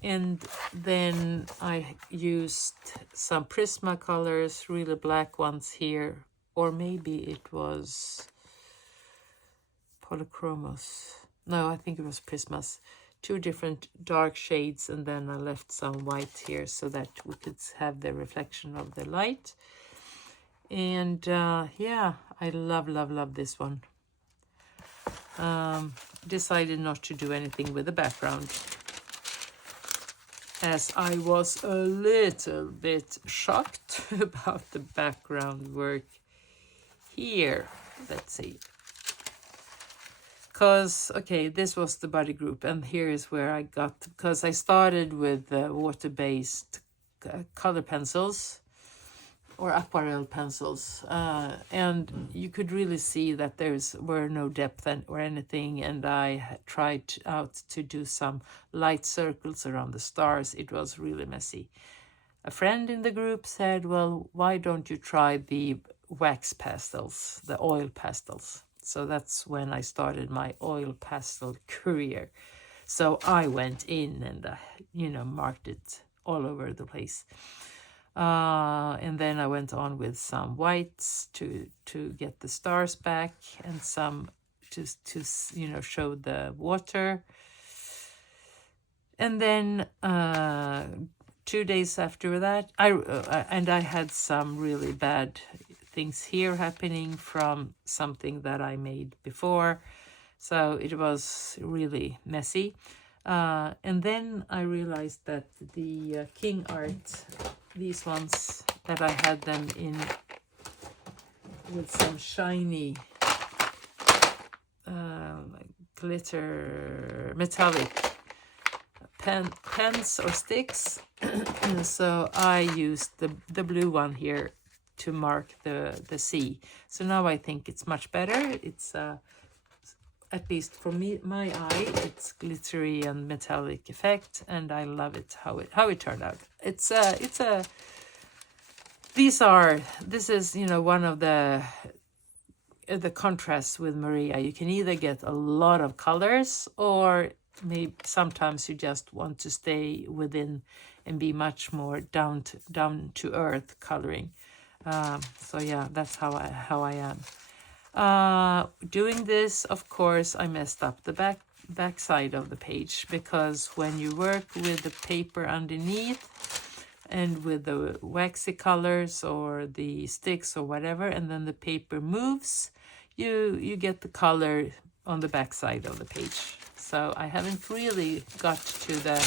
and then I used some Prismacolors, really black ones here, or maybe it was Polychromos. No, I think it was Prismas. 2 different dark shades, and then I left some white here so that we could have the reflection of the light. And yeah, I love this one. Decided not to do anything with the background, as I was a little bit shocked about the background work here. Let's see. Because, okay, this was the body group, and here is where I got, because I started with water-based color pencils, or aquarelle pencils, and you could really see that were no depth or anything, and I tried out to do some light circles around the stars. It was really messy. A friend in the group said, well, why don't you try the wax pastels, the oil pastels? So that's when I started my oil pastel career. So I went in and, marked it all over the place. And then I went on with some whites to get the stars back, and some to show the water. And then 2 days after that, I had some really bad things here happening from something that I made before, so it was really messy. And then I realized that the King art, these ones, that I had them in with some shiny glitter metallic pens or sticks. So I used the blue one here to mark the sea. So now I think it's much better. It's at least for me, my eye, it's glittery and metallic effect, and I love it how it turned out. This is one of the contrasts with Maria. You can either get a lot of colors, or maybe sometimes you just want to stay within and be much more down to earth coloring. So yeah, that's how I am. Doing this, of course, I messed up the back side of the page, because when you work with the paper underneath and with the waxy colors or the sticks or whatever, and then the paper moves, you get the color on the back side of the page. So I haven't really got to the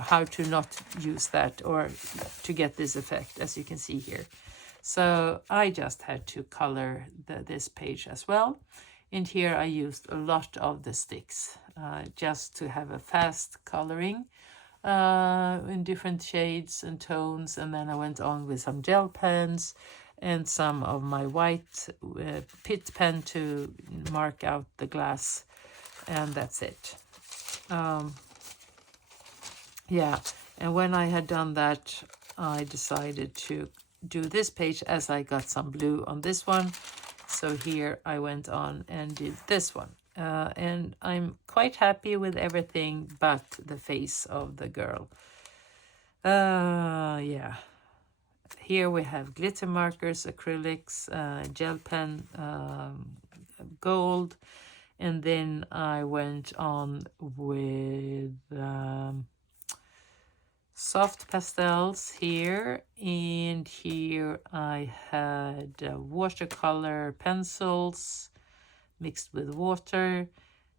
how to not use that or to get this effect, as you can see here. So I just had to color this page as well. And here I used a lot of the sticks just to have a fast coloring in different shades and tones. And then I went on with some gel pens and some of my white pit pen to mark out the glass. And that's it. Yeah, and when I had done that, I decided to do this page, as I got some blue on this one. So here I went on and did this one. And I'm quite happy with everything but the face of the girl. Yeah. Here we have glitter markers, acrylics, gel pen, gold. And then I went on with soft pastels here, and here I had watercolor pencils mixed with water,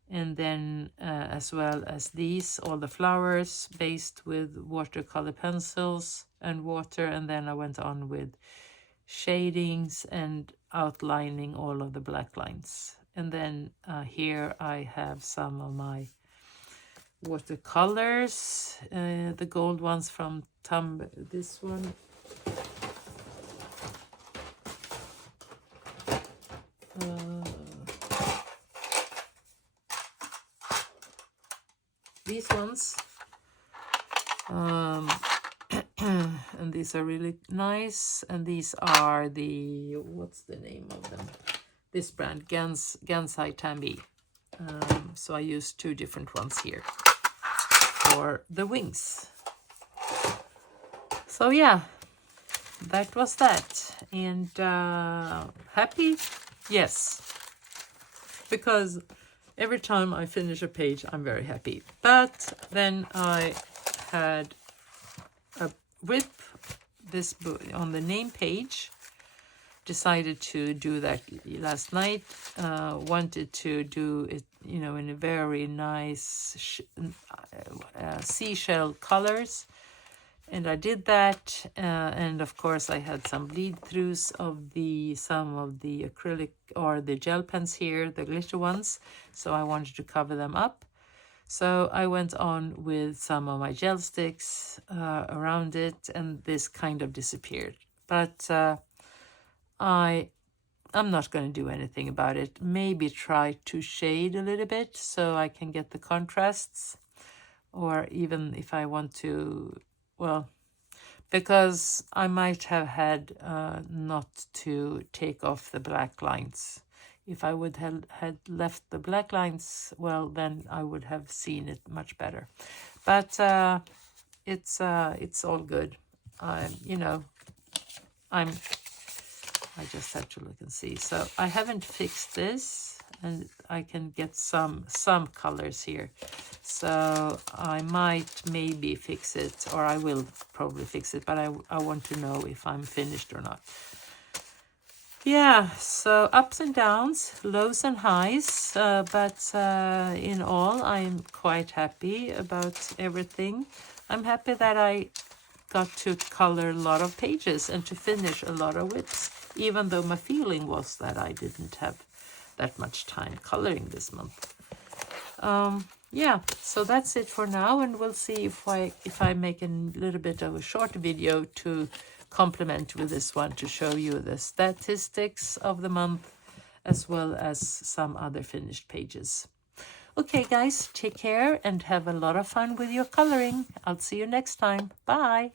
and then as well as these, all the flowers based with watercolor pencils and water. And then I went on with shadings and outlining all of the black lines. And then here I have some of my watercolors, the gold ones from this one. These ones. And these are really nice. And these are the, what's the name of them? This brand, Gansai Tambi. So I used 2 different ones here for the wings. So yeah, that was that. And happy? Yes. Because every time I finish a page, I'm very happy. But then I had a whip this book on the name page. Decided to do that last night. Wanted to do it, you know, in a very nice seashell colors. And I did that, and of course I had some bleed throughs of some of the acrylic or the gel pens here, the glitter ones, so I wanted to cover them up. So I went on with some of my gel sticks around it, and this kind of disappeared. But I'm not going to do anything about it. Maybe try to shade a little bit so I can get the contrasts, or even if I want to, well, because I might have had not to take off the black lines. If I would have had left the black lines, well, then I would have seen it much better. But it's all good. You know, I just have to look and see. So I haven't fixed this, and I can get some colors here. So I might maybe fix it, or I will probably fix it, but I want to know if I'm finished or not. Yeah, so ups and downs, lows and highs, but in all, I'm quite happy about everything. I'm happy that I got to color a lot of pages and to finish a lot of whips, even though my feeling was that I didn't have that much time coloring this month. Yeah, so that's it for now, and we'll see if I make a little bit of a short video to complement with this one to show you the statistics of the month as well as some other finished pages. Okay guys, take care and have a lot of fun with your coloring. I'll see you next time. Bye!